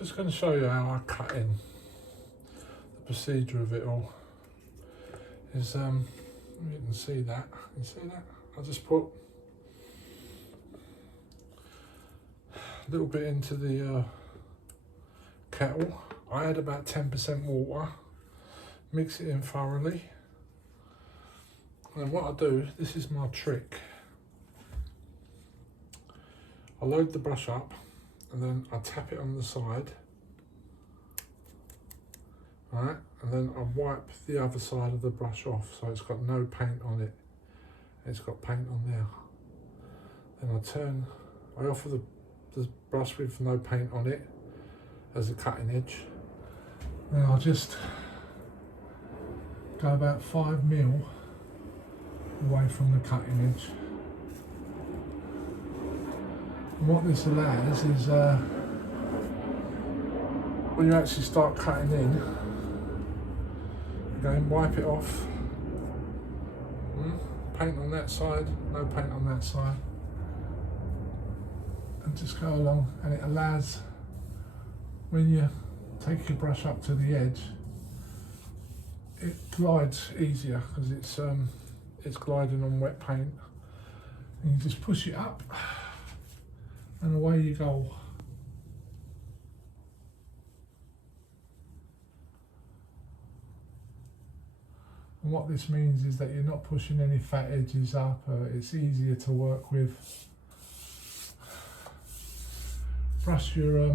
just going to show you how I cut in. The procedure of it all is, you can see that. You see that? I just put a little bit into the kettle. I add about 10% water, mix it in thoroughly. And what I do, this is my trick. I load the brush up and then I tap it on the side. Right, and then I wipe the other side of the brush off so it's got no paint on it. It's got paint on there. Then I offer the brush with no paint on it as a cutting edge. Then I'll just go about 5mm away from the cutting edge. And what this allows is when you actually start cutting in, again, wipe it off. Paint on that side, no paint on that side. And just go along, and it allows, when you take your brush up to the edge, it glides easier because it's gliding on wet paint. And you just push it up, and away you go. And what this means is that you're not pushing any fat edges up. It's easier to work with. Brush your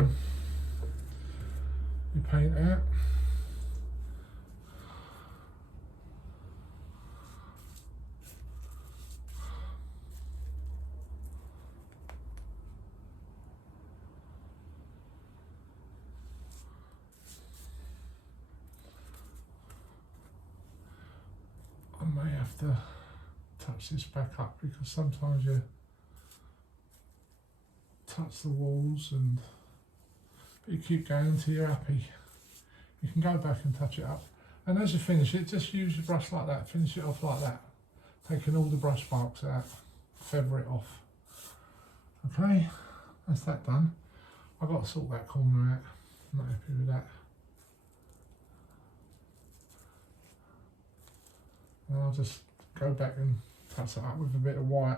paint out. I may have to touch this back up because sometimes you touch the walls, but you keep going until you're happy. You can go back and touch it up, and as you finish it, just use your brush like that, finish it off like that, taking all the brush marks out, feather it off. Okay, that's that done. I've got to sort that corner out, I'm not happy with that. And I'll just go back and touch it up with a bit of white.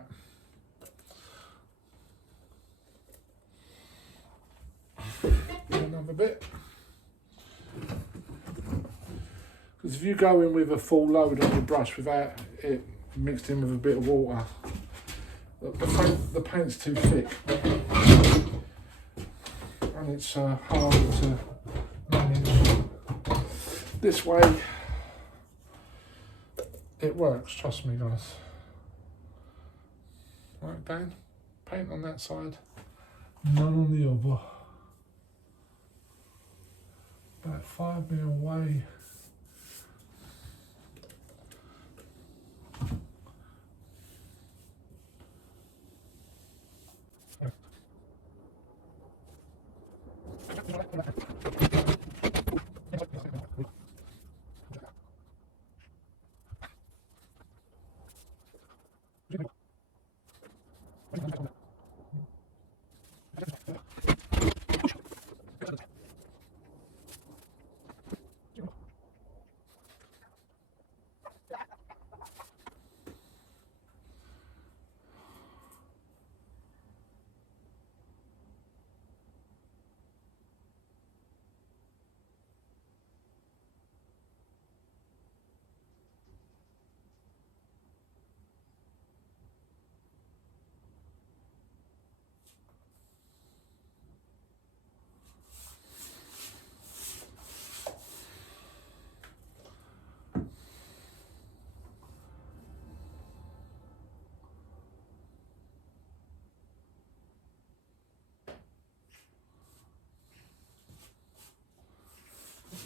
Another bit. Because if you go in with a full load on your brush without it mixed in with a bit of water, the paint's too thick. And it's hard to manage. This way, it works, trust me guys. Right, Dan, paint on that side, none on the other. About 5mm away.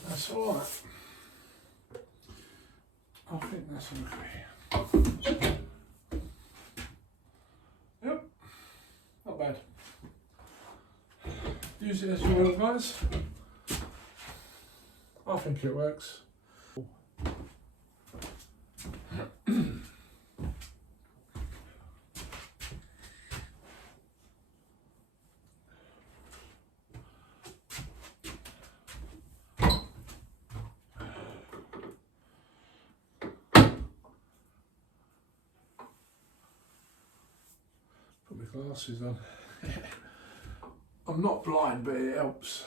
That's all right. I think that's okay. Yep, not bad. Use it as you will, guys. I think it works. glasses on. I'm not blind, but it helps.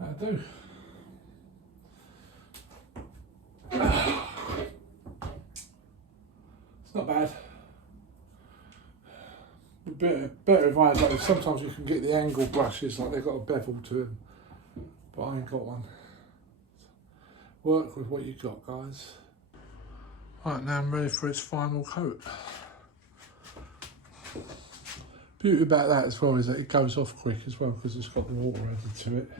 That'll do. It's not bad. Better if I had those. Sometimes you can get the angle brushes, like they've got a bevel to them, but I ain't got one. Work with what you got, guys. Right, now I'm ready for its final coat. Beauty about that as well is that it goes off quick as well because it's got the water added to it.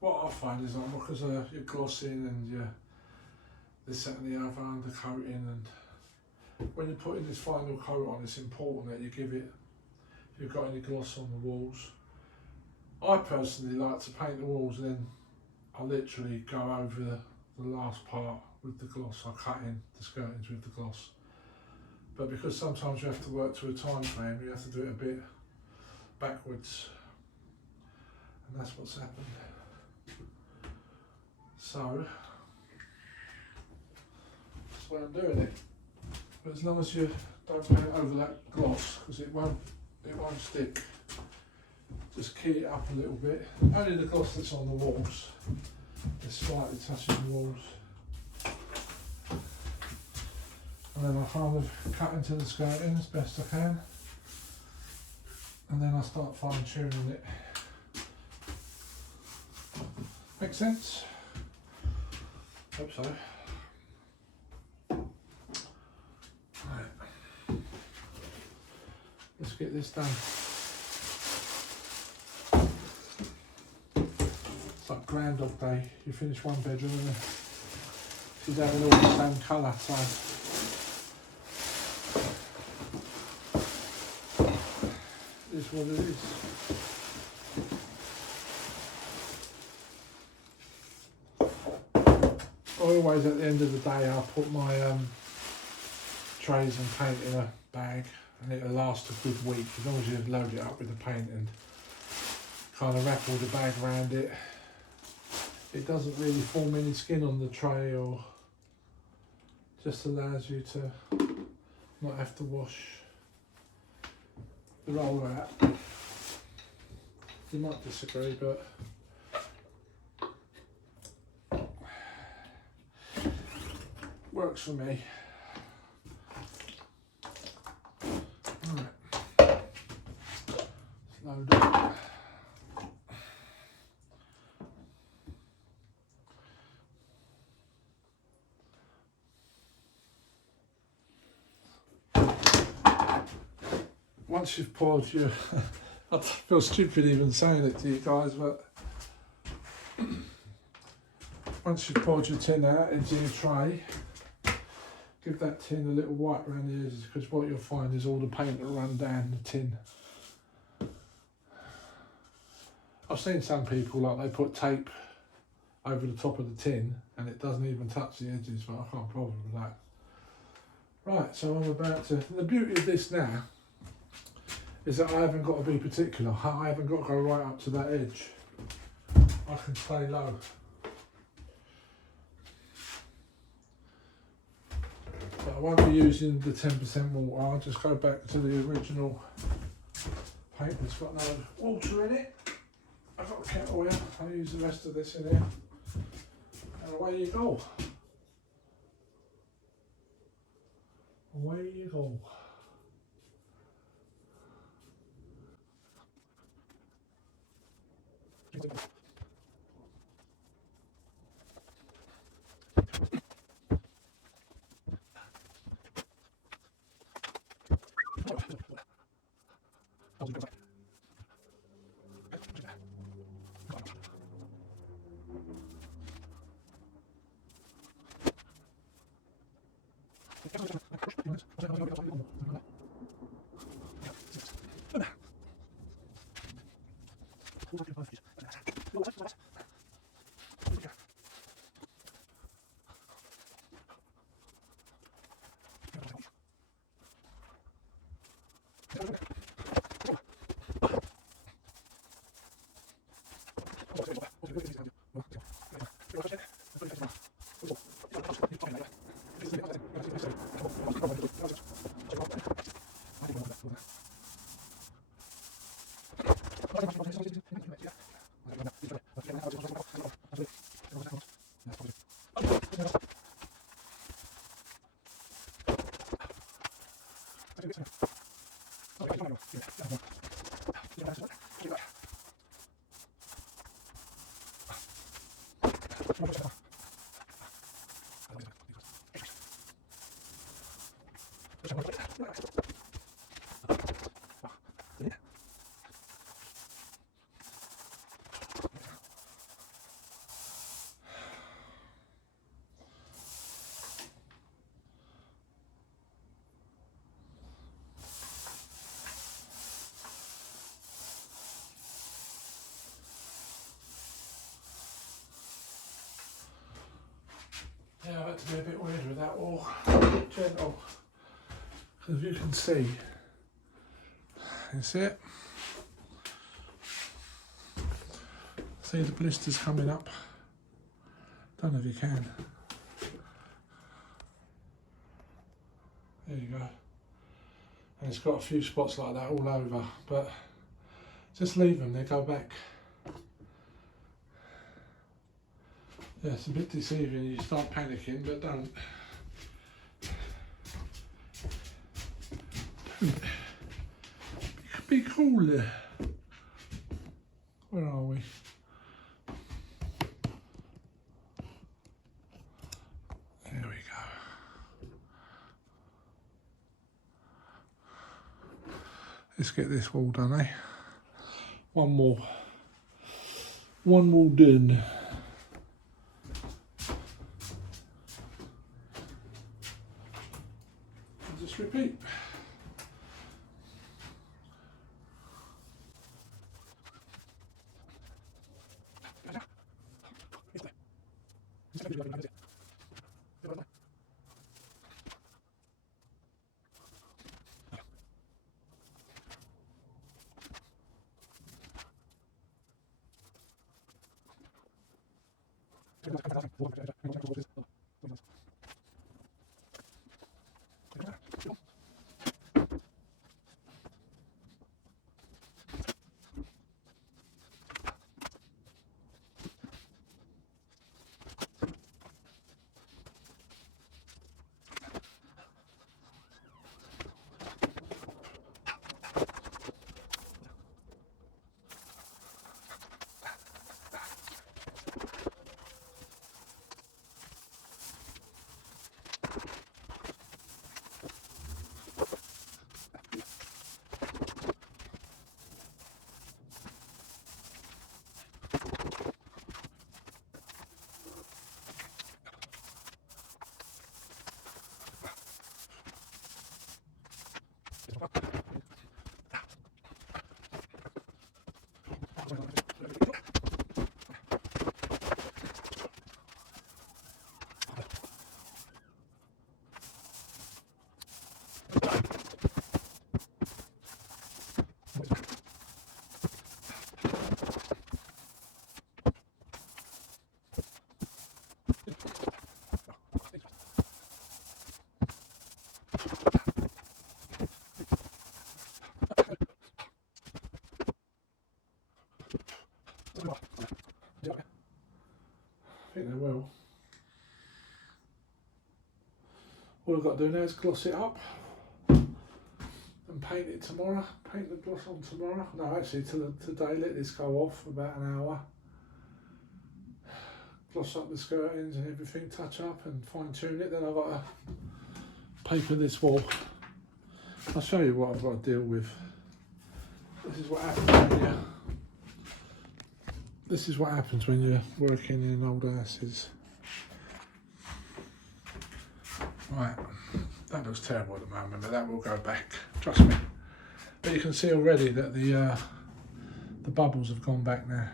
What I find is like, because you're glossing and you're this, that and the other, undercoating, and when you're putting this final coat on, it's important that you give it, if you've got any gloss on the walls. I personally like to paint the walls and then I literally go over the last part with the gloss. I cut in the skirtings with the gloss. But because sometimes you have to work to a time frame, you have to do it a bit backwards. And that's what's happened. So, that's why I'm doing it. But as long as you don't paint over that gloss, because it won't stick. Just key it up a little bit. Only the gloss that's on the walls is slightly touching the walls. And then I kind of cut into the skirting as best I can. And then I start fine tuning it. Make sense? Hope so. Right. Let's get this done. It's like Groundhog Day. You finish one bedroom and she's having all the same colour, so it is what it is. Always at the end of the day I put my trays and paint in a bag and it'll last a good week as long as you load it up with the paint and kind of wrap all the bag around it. It doesn't really form any skin on the tray or just allows you to not have to wash the roller out. You might disagree, but works for me. Alright. Load up. Once you've poured your I feel stupid even saying it to you guys, but once you've poured your tin out into your tray, give that tin a little wipe around the edges, because what you'll find is all the paint will run down the tin. I've seen some people, like, they put tape over the top of the tin and it doesn't even touch the edges, but I can't bother with that. Right, so I'm about to, the beauty of this now is that I haven't got to be particular. I haven't got to go right up to that edge. I can stay low. But I won't be using the 10% water. I'll just go back to the original paint that's got no water in it. I've got the kettle here, I'll use the rest of this in here. And away you go. Away you go. Yeah, I've had to be a bit weird with that wall, gentle, because you can see, you see it? See the blisters coming up? Don't know if you can. There you go. And it's got a few spots like that all over, but just leave them, they go back. Yeah, it's a bit deceiving, you start panicking, but don't. Be cool. Where are we? There we go. Let's get this wall done, eh? One more. One wall done. Just repeat. All I've got to do now is gloss it up and paint it tomorrow. Paint the gloss on tomorrow. No, actually today, let this go off for about an hour. Gloss up the skirtings and everything, touch up and fine tune it. Then I've got to paper this wall. I'll show you what I've got to deal with. This is what happens when you're working in old houses. Right, that looks terrible at the moment, but that will go back, trust me. But you can see already that the bubbles have gone back now.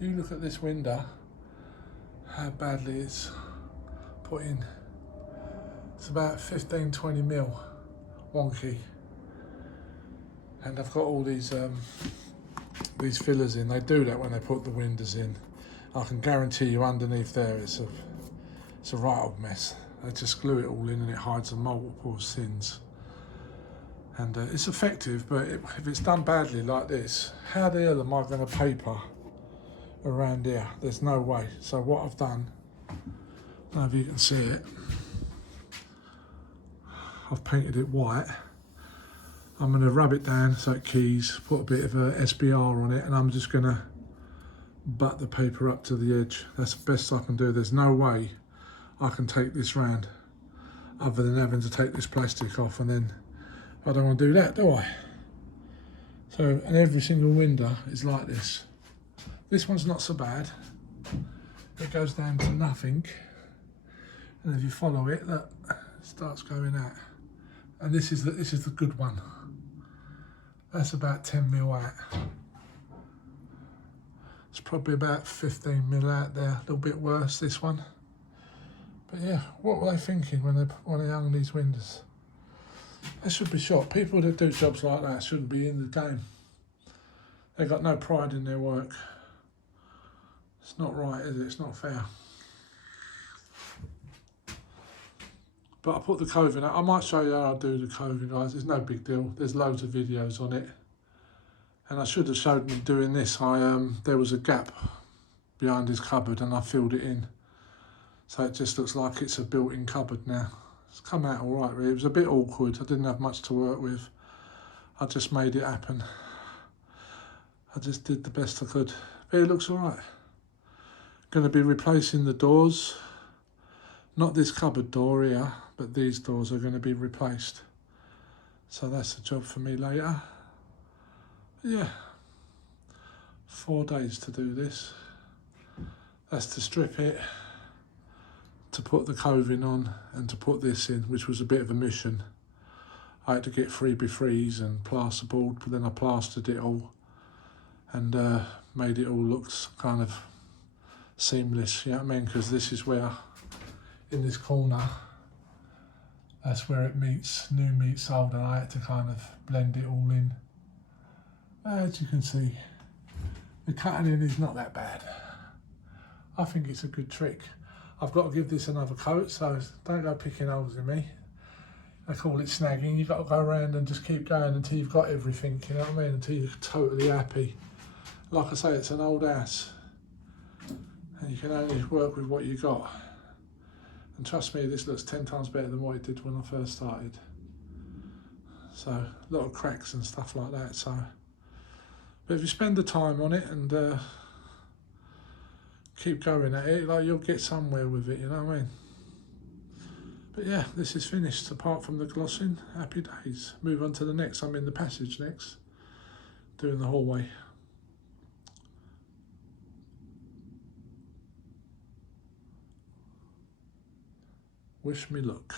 You look at this window, how badly it's put in. It's about 15-20 mil wonky. And I've got all these fillers in. They do that when they put the windows in. I can guarantee you underneath there it's a right old mess. They just glue it all in and it hides the multiple sins. And it's effective, but if it's done badly like this, how the hell am I going to paper around here? There's no way. So what I've done, I don't know if you can see it, I've painted it white. I'm going to rub it down so it keys, put a bit of a SBR on it, and I'm just going to butt the paper up to the edge. That's the best I can do. There's no way I can take this round other than having to take this plastic off, and then I don't want to do that, do I? So, and every single window is like this. This one's not so bad. It goes down to nothing, and if you follow it, that starts going out. And this is the good one. That's about 10 mil out. It's probably about 15 mil out there, a little bit worse, this one. But yeah, what were they thinking when they hung these windows? They should be shot. People that do jobs like that shouldn't be in the game. They've got no pride in their work. It's not right, is it? It's not fair. But I put the coving out. I might show you how I do the coving, guys. It's no big deal. There's loads of videos on it. And I should have showed me doing this. There was a gap behind his cupboard and I filled it in. So it just looks like it's a built-in cupboard now. It's come out all right, really. It was a bit awkward. I didn't have much to work with. I just made it happen. I just did the best I could. But it looks all right. Going to be replacing the doors. Not this cupboard door here, but these doors are going to be replaced. So that's a job for me later. But yeah, 4 days to do this. That's to strip it, to put the coving on, and to put this in, which was a bit of a mission. I had to get 3x3s and plasterboard, but then I plastered it all and made it all look kind of seamless, you know what I mean? Because this is where, in this corner, that's where it meets, new meets old, and I had to kind of blend it all in. As you can see, the cutting in is not that bad. I think it's a good trick. I've got to give this another coat, so don't go picking holes in me. I call it snagging. You've got to go around and just keep going until you've got everything, you know what I mean? Until you're totally happy. Like I say, it's an old house, and you can only work with what you got. And trust me, this looks 10 times better than what it did when I first started. So, a lot of cracks and stuff like that, so. But if you spend the time on it and keep going at it, like, you'll get somewhere with it, you know what I mean? But yeah, this is finished, apart from the glossing. Happy days. Move on to the next. I'm in the passage next, doing the hallway. Wish me luck.